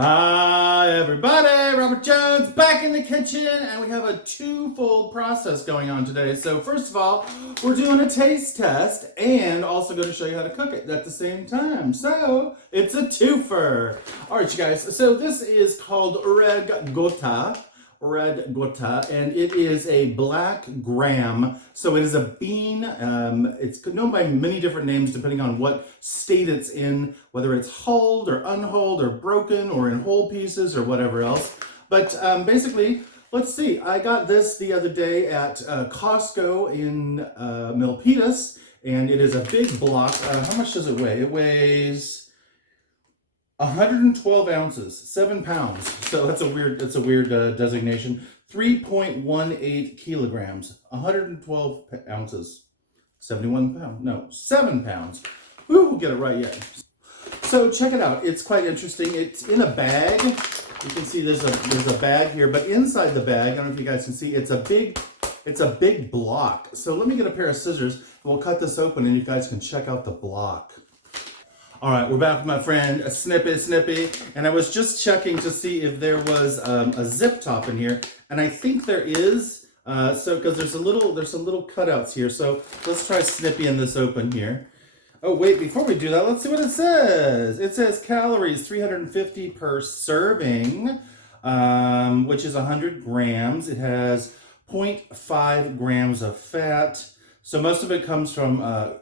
Hi everybody, Robert Jones back in the kitchen, and we have a twofold process going on today. So first of all, we're doing a taste test and also going to show you how to cook it at the same time. So it's a twofer. All right, you guys, so this is called Urad Gota. Urad Gota, and it is a black gram. So it is a bean. It's known by many different names depending on what state it's in, whether it's hulled or unhulled or broken or in whole pieces or whatever else. But basically, let's see. I got this the other day at Costco in Milpitas, and it is a big block. How much does it weigh? It weighs 112 ounces, 7 pounds. So that's a weird designation. 3.18 kilograms, 112 ounces, 71 pounds. No, 7 pounds. Ooh, we'll get it right yet. So check it out. It's quite interesting. It's in a bag. You can see there's a bag here, but inside the bag, I don't know if you guys can see, it's a big block. So let me get a pair of scissors and we'll cut this open and you guys can check out the block. All right, we're back with my friend Snippy, and I was just checking to see if there was a zip top in here, and I think there is. Because there's some little cutouts here. So let's try snipping this open here. Oh wait, before we do that, let's see what it says. It says calories 350 per serving, which is 100 grams. It has 0.5 grams of fat. So most of it comes from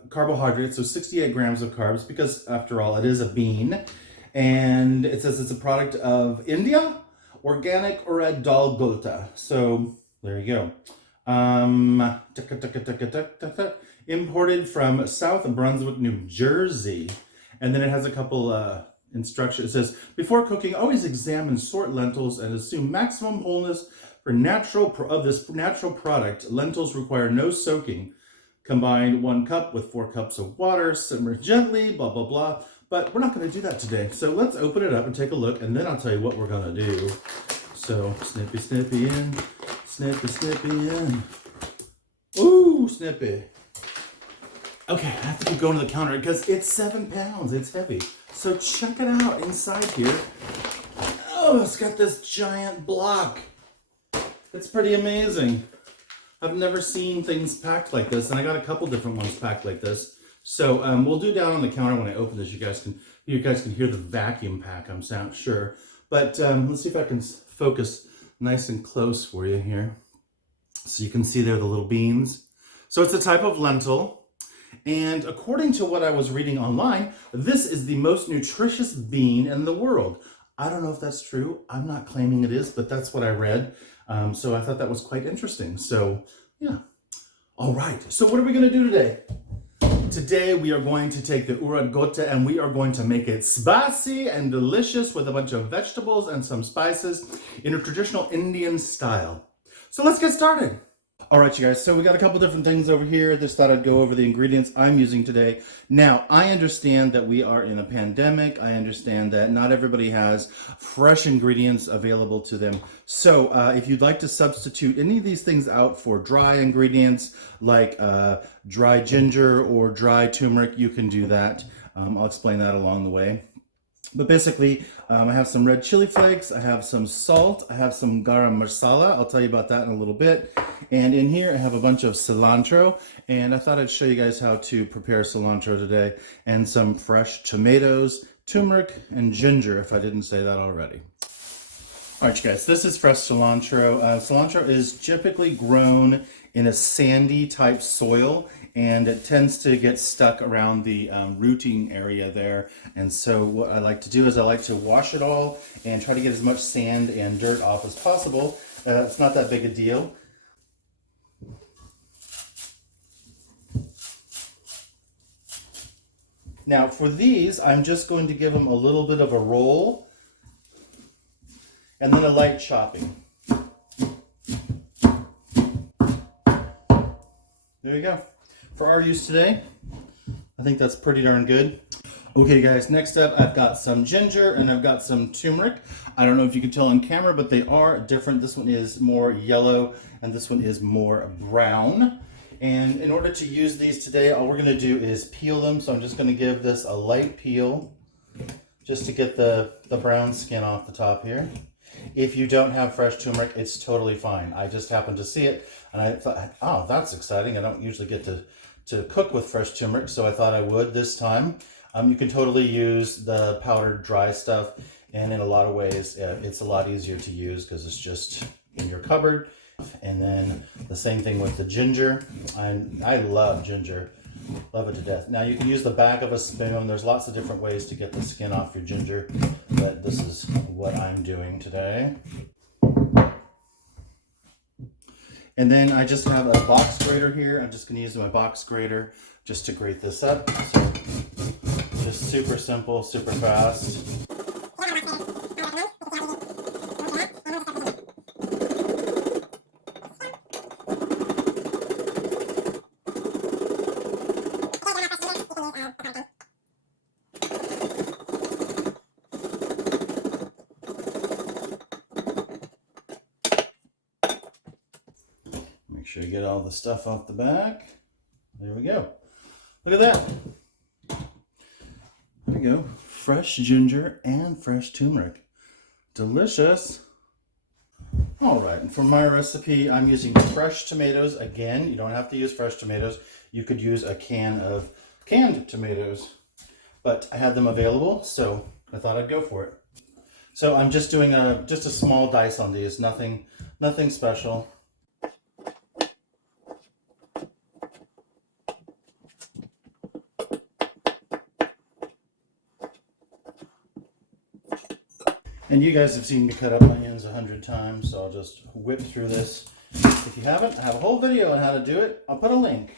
carbohydrates, so 68 grams of carbs, because after all, it is a bean. And it says it's a product of India, organic Urad Gota. So there you go. Imported from South Brunswick, New Jersey. And then it has a couple instructions. It says, before cooking, always examine, sort lentils, and assume maximum wholeness of this natural product. Lentils require no soaking. Combine 1 cup with 4 cups of water, simmer gently, blah, blah, blah. But we're not going to do that today. So let's open it up and take a look, and then I'll tell you what we're going to do. So snippy in, snippy in. Ooh, snippy. Okay, I have to keep going to the counter because it's 7 pounds. It's heavy. So check it out inside here. Oh, it's got this giant block. It's pretty amazing. I've never seen things packed like this, and I got a couple different ones packed like this. So we'll do down on the counter when I open this. You guys can hear the vacuum pack, I'm sure. But let's see if I can focus nice and close for you here. So you can see there the little beans. So it's a type of lentil. And according to what I was reading online, this is the most nutritious bean in the world. I don't know if that's true. I'm not claiming it is, but that's what I read. So I thought that was quite interesting. So yeah. All right. So what are we going to do today? Today we are going to take the Urad Gota and we are going to make it spicy and delicious with a bunch of vegetables and some spices in a traditional Indian style. So let's get started. All right, you guys, so we got a couple different things over here. Just thought I'd go over the ingredients I'm using today. Now, I understand that we are in a pandemic. I understand that not everybody has fresh ingredients available to them. So if you'd like to substitute any of these things out for dry ingredients, like dry ginger or dry turmeric, you can do that. I'll explain that along the way. But basically, I have some red chili flakes, I have some salt, I have some garam masala. I'll tell you about that in a little bit. And in here, I have a bunch of cilantro. And I thought I'd show you guys how to prepare cilantro today. And some fresh tomatoes, turmeric, and ginger, if I didn't say that already. All right, you guys, this is fresh cilantro. Cilantro is typically grown in a sandy type soil, and it tends to get stuck around the rooting area there. And so what I like to do is I like to wash it all and try to get as much sand and dirt off as possible. It's not that big a deal. Now for these, I'm just going to give them a little bit of a roll and then a light chopping. There you go. For our use today, I think that's pretty darn good. Okay guys, next up I've got some ginger and I've got some turmeric. I don't know if you can tell on camera, but they are different. This one is more yellow and this one is more brown. And in order to use these today, all we're gonna do is peel them. So I'm just gonna give this a light peel, just to get the brown skin off the top here. If you don't have fresh turmeric, it's totally fine. I just happened to see it and I thought, oh, that's exciting. I don't usually get to cook with fresh turmeric, so I thought I would this time. You can totally use the powdered dry stuff, and in a lot of ways, it's a lot easier to use because it's just in your cupboard. And then the same thing with the ginger. I love ginger. Love it to death. Now you can use the back of a spoon. There's lots of different ways to get the skin off your ginger, but this is what I'm doing today. And then I just have a box grater here. I'm just going to use my box grater just to grate this up. So just super simple, super fast. Make sure you get all the stuff off the back. There we go. Look at that. There you go. Fresh ginger and fresh turmeric. Delicious. All right, and for my recipe, I'm using fresh tomatoes. Again, you don't have to use fresh tomatoes. You could use a can of canned tomatoes, but I had them available, so I thought I'd go for it. So I'm just doing just a small dice on these, nothing special. And you guys have seen me cut up onions 100 times, so I'll just whip through this. If you haven't, I have a whole video on how to do it. I'll put a link.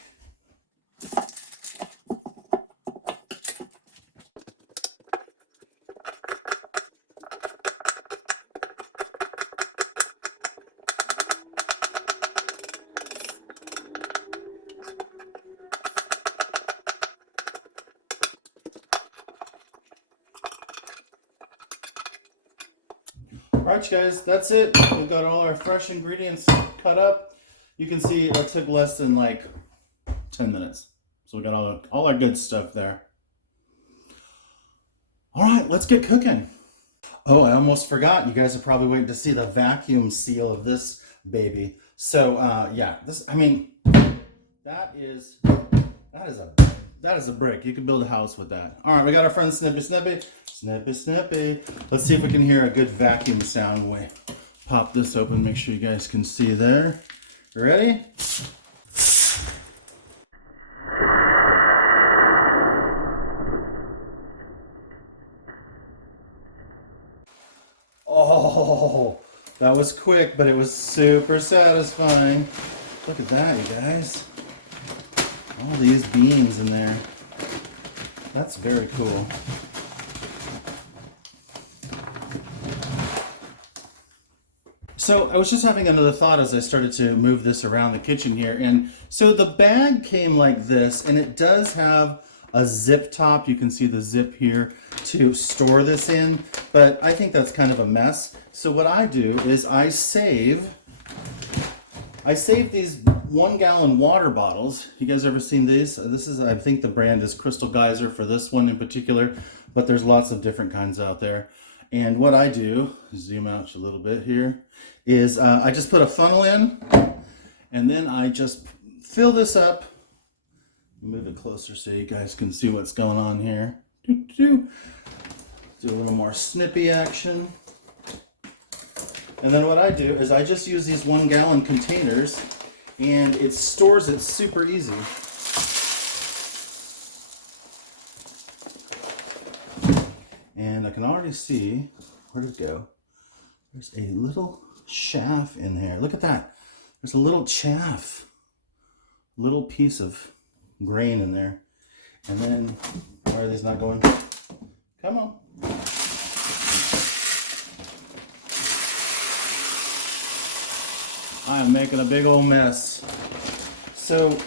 Alright guys, that's it. We've got all our fresh ingredients cut up. You can see it took less than like 10 minutes. So we got all our good stuff there. Alright, let's get cooking. Oh, I almost forgot. You guys are probably waiting to see the vacuum seal of this baby. So yeah, that is a brick. You could build a house with that. Alright, we got our friend Snippy Snippy. Snippy Snippy. Let's see if we can hear a good vacuum sound when we pop this open. Make sure you guys can see there. Ready? Oh, that was quick, but it was super satisfying. Look at that, you guys. All these beans in there. That's very cool. So I was just having another thought as I started to move this around the kitchen here. And so the bag came like this, and it does have a zip top. You can see the zip here to store this in, but I think that's kind of a mess. So what I do is I save these 1 gallon water bottles. You guys ever seen these? This is, I think the brand is Crystal Geyser for this one in particular, but there's lots of different kinds out there. And what I do, zoom out a little bit here, is I just put a funnel in, and then I just fill this up. Move it closer so you guys can see what's going on here. Do a little more snippy action. And then what I do is I just use these 1 gallon containers, and it stores it super easy. And I can already see, where'd it go? There's a little chaff in here. Look at that. There's a little chaff, little piece of grain in there. And then, why are these not going? Come on. I am making a big old mess. So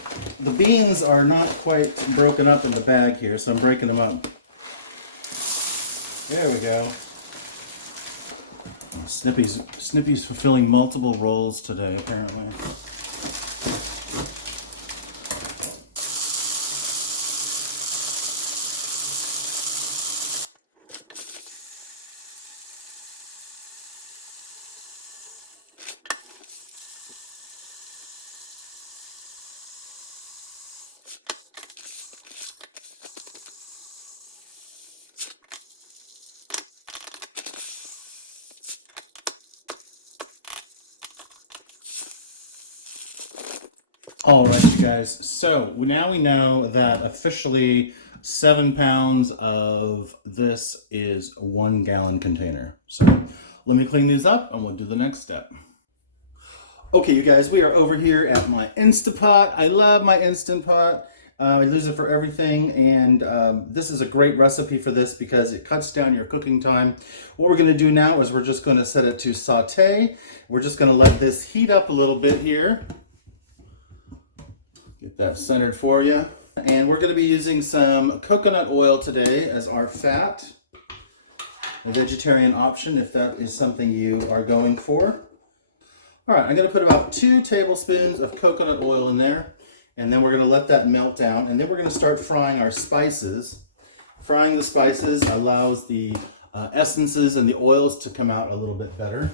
the beans are not quite broken up in the bag here, so I'm breaking them up. There we go. Snippy's fulfilling multiple roles today, apparently. All right, you guys. So now we know that officially 7 pounds of this is 1 gallon container. So let me clean these up and we'll do the next step. Okay, you guys, we are over here at my Instapot. I love my Instant Pot. I use it for everything, and this is a great recipe for this because it cuts down your cooking time. What we're going to do now is we're just going to set it to saute. We're just going to let this heat up a little bit here. Get that centered for you. And we're going to be using some coconut oil today as our fat. A vegetarian option if that is something you are going for. All right, I'm going to put about 2 tablespoons of coconut oil in there, and then we're going to let that melt down, and then we're going to start frying our spices. Frying the spices allows the essences and the oils to come out a little bit better.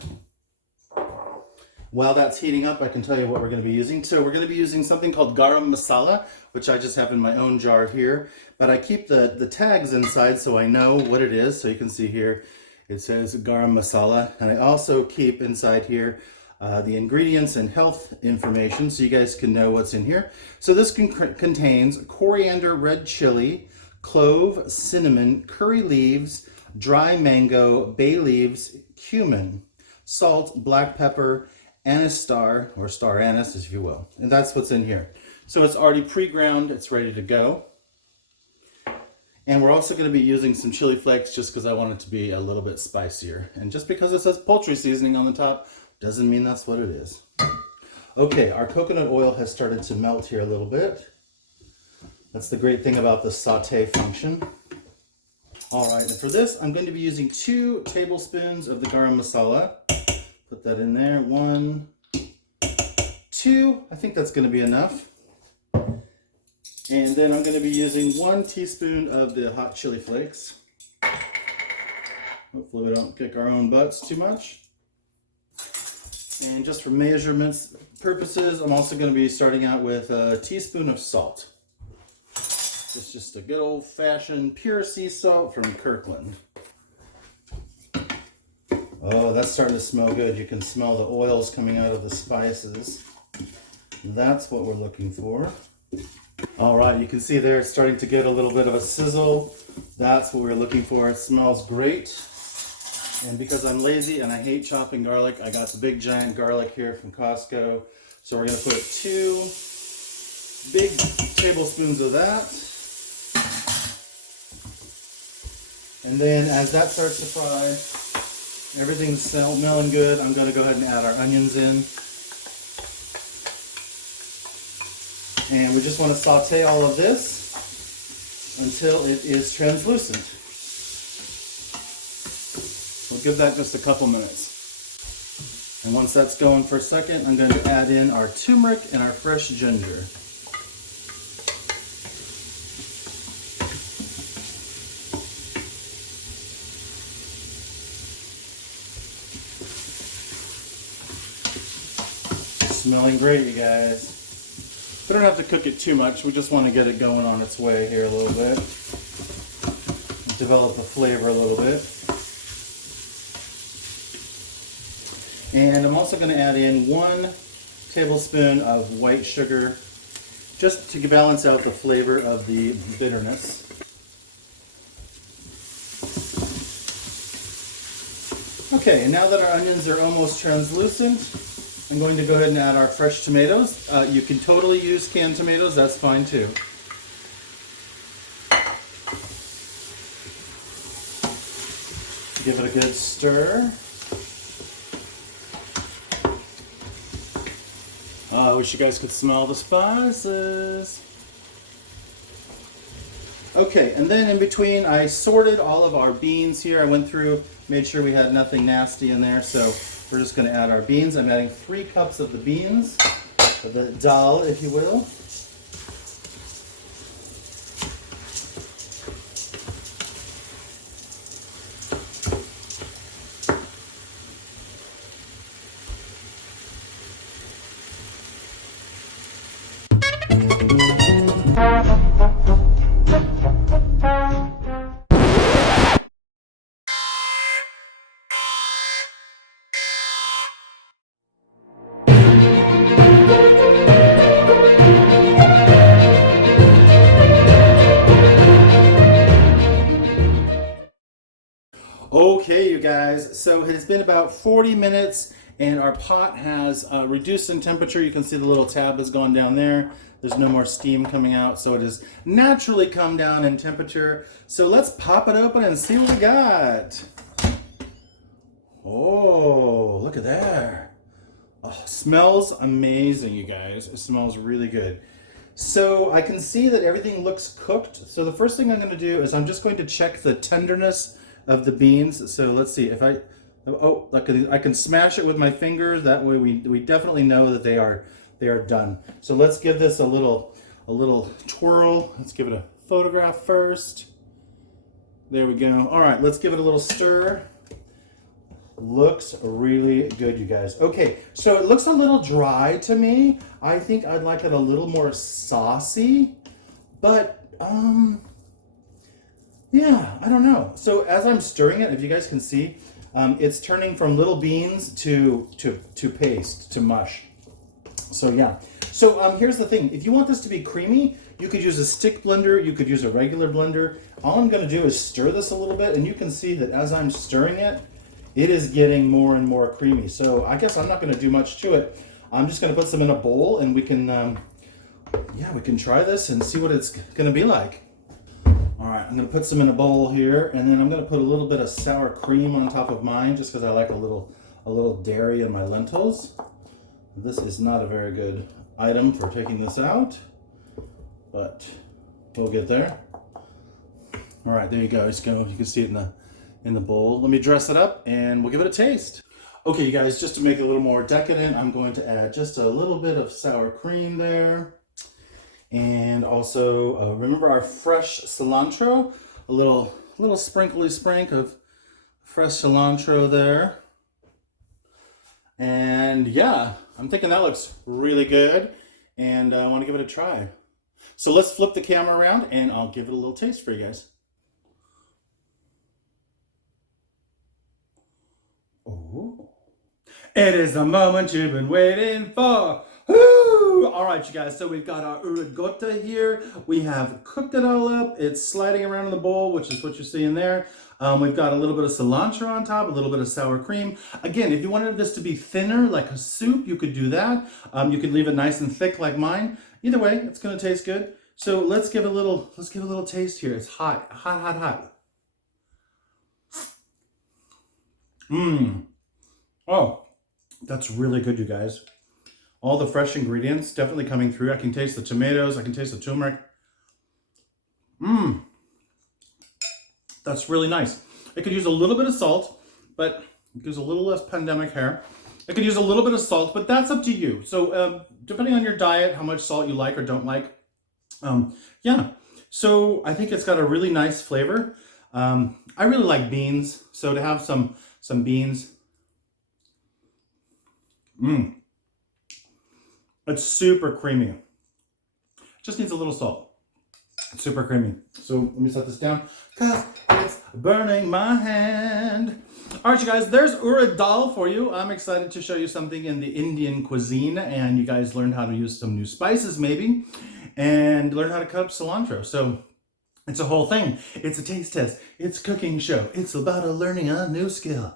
While that's heating up, I can tell you what we're going to be using. So we're going to be using something called garam masala, which I just have in my own jar here, but I keep the tags inside so I know what it is. So you can see here, it says garam masala, and I also keep inside here the ingredients and health information so you guys can know what's in here. So this contains coriander, red chili, clove, cinnamon, curry leaves, dry mango, bay leaves, cumin, salt, black pepper, anise star, or star anise if you will. And that's what's in here. So it's already pre-ground, it's ready to go. And we're also going to be using some chili flakes just because I want it to be a little bit spicier. And just because it says poultry seasoning on the top, doesn't mean that's what it is. Okay, our coconut oil has started to melt here a little bit. That's the great thing about the saute function. All right, and for this, I'm going to be using 2 tablespoons of the garam masala. Put that in there. 1, 2. I think that's going to be enough. And then I'm going to be using 1 teaspoon of the hot chili flakes. Hopefully we don't kick our own butts too much. And just for measurements purposes, I'm also going to be starting out with a teaspoon of salt. It's just a good old-fashioned pure sea salt from Kirkland. Oh, that's starting to smell good. You can smell the oils coming out of the spices. That's what we're looking for. All right, you can see there it's starting to get a little bit of a sizzle. That's what we're looking for. It smells great. And because I'm lazy and I hate chopping garlic, I got the big giant garlic here from Costco. So we're going to put 2 big tablespoons of that. And then as that starts to fry, everything's smelling good, I'm going to go ahead and add our onions in. And we just want to saute all of this until it is translucent. We'll give that just a couple minutes. And once that's going for a second, I'm going to add in our turmeric and our fresh ginger. Smelling great, you guys. We don't have to cook it too much. We just want to get it going on its way here a little bit. Develop the flavor a little bit. And I'm also going to add in 1 tablespoon of white sugar just to balance out the flavor of the bitterness. Okay, and now that our onions are almost translucent, I'm going to go ahead and add our fresh tomatoes. You can totally use canned tomatoes, that's fine too. Give it a good stir. I wish you guys could smell the spices. Okay, and then in between I sorted all of our beans here. I went through, made sure we had nothing nasty in there, so we're just going to add our beans. I'm adding 3 cups of the beans, the dal if you will. Okay, you guys, so it has been about 40 minutes and our pot has reduced in temperature. You can see the little tab has gone down there. There's no more steam coming out, so it has naturally come down in temperature. So let's pop it open and see what we got. Oh, look at that. Oh, smells amazing, you guys. It smells really good. So I can see that everything looks cooked. So the first thing I'm going to do is I'm just going to check the tenderness of the beans. So let's see if I can smash it with my fingers. That way we definitely know that they are done. So let's give this a little twirl. Let's give it a photograph first. There we go. All right, let's give it a little stir. Looks really good, you guys. Okay, so it looks a little dry to me. I think I'd like it a little more saucy, but yeah, I don't know. So as I'm stirring it, if you guys can see, it's turning from little beans to paste, to mush. So yeah. So here's the thing. If you want this to be creamy, you could use a stick blender. You could use a regular blender. All I'm going to do is stir this a little bit, and you can see that as I'm stirring it, it is getting more and more creamy. So I guess I'm not going to do much to it. I'm just going to put some in a bowl, and we can try this and see what it's going to be like. All right, I'm gonna put some in a bowl here, and then I'm gonna put a little bit of sour cream on top of mine, just because I like a little dairy in my lentils. This is not a very good item for taking this out, but we'll get there. All right, there you go. You can see it in the bowl. Let me dress it up, and we'll give it a taste. Okay, you guys, just to make it a little more decadent, I'm going to add just a little bit of sour cream there. And also, remember our fresh cilantro? A little sprinkly sprink of fresh cilantro there. And yeah, I'm thinking that looks really good. And I want to give it a try. So let's flip the camera around and I'll give it a little taste for you guys. Oh. It is the moment you've been waiting for. Woo! All right, you guys, so we've got our Urad Gota here. We have cooked it all up. It's sliding around in the bowl, which is what you're seeing there. We've got a little bit of cilantro on top, a little bit of sour cream. Again, if you wanted this to be thinner, like a soup, you could do that. You could leave it nice and thick like mine. Either way, it's going to taste good. So let's give a little taste here. It's hot, hot, hot, hot. Mmm. Oh, that's really good, you guys. All the fresh ingredients definitely coming through. I can taste the tomatoes. I can taste the turmeric. Mmm. That's really nice. I could use a little bit of salt, but there's a little less pandemic hair. I could use a little bit of salt, but that's up to you. So depending on your diet, how much salt you like or don't like. Yeah. So I think it's got a really nice flavor. I really like beans. So to have some beans. Mmm. It's super creamy. Just needs a little salt. It's super creamy. So let me set this down because it's burning my hand. All right, you guys, there's urad dal for you. I'm excited to show you something in the Indian cuisine, and you guys learned how to use some new spices maybe, and learn how to cut up cilantro. So it's a whole thing. It's a taste test. It's a cooking show. It's about learning a new skill.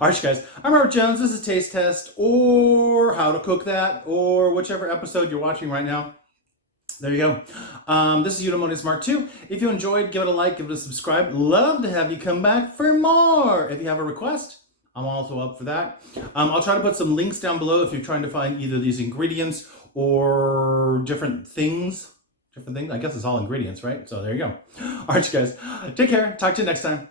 All right, you guys, I'm Robert Jones. This is Taste Test, or How to Cook That, or whichever episode you're watching right now. There you go. This is Eudaemonius Mark 2. If you enjoyed, give it a like, give it a subscribe. Love to have you come back for more. If you have a request, I'm also up for that. I'll try to put some links down below if you're trying to find either these ingredients or different things. I guess it's all ingredients, right? So there you go. All right, you guys, take care. Talk to you next time.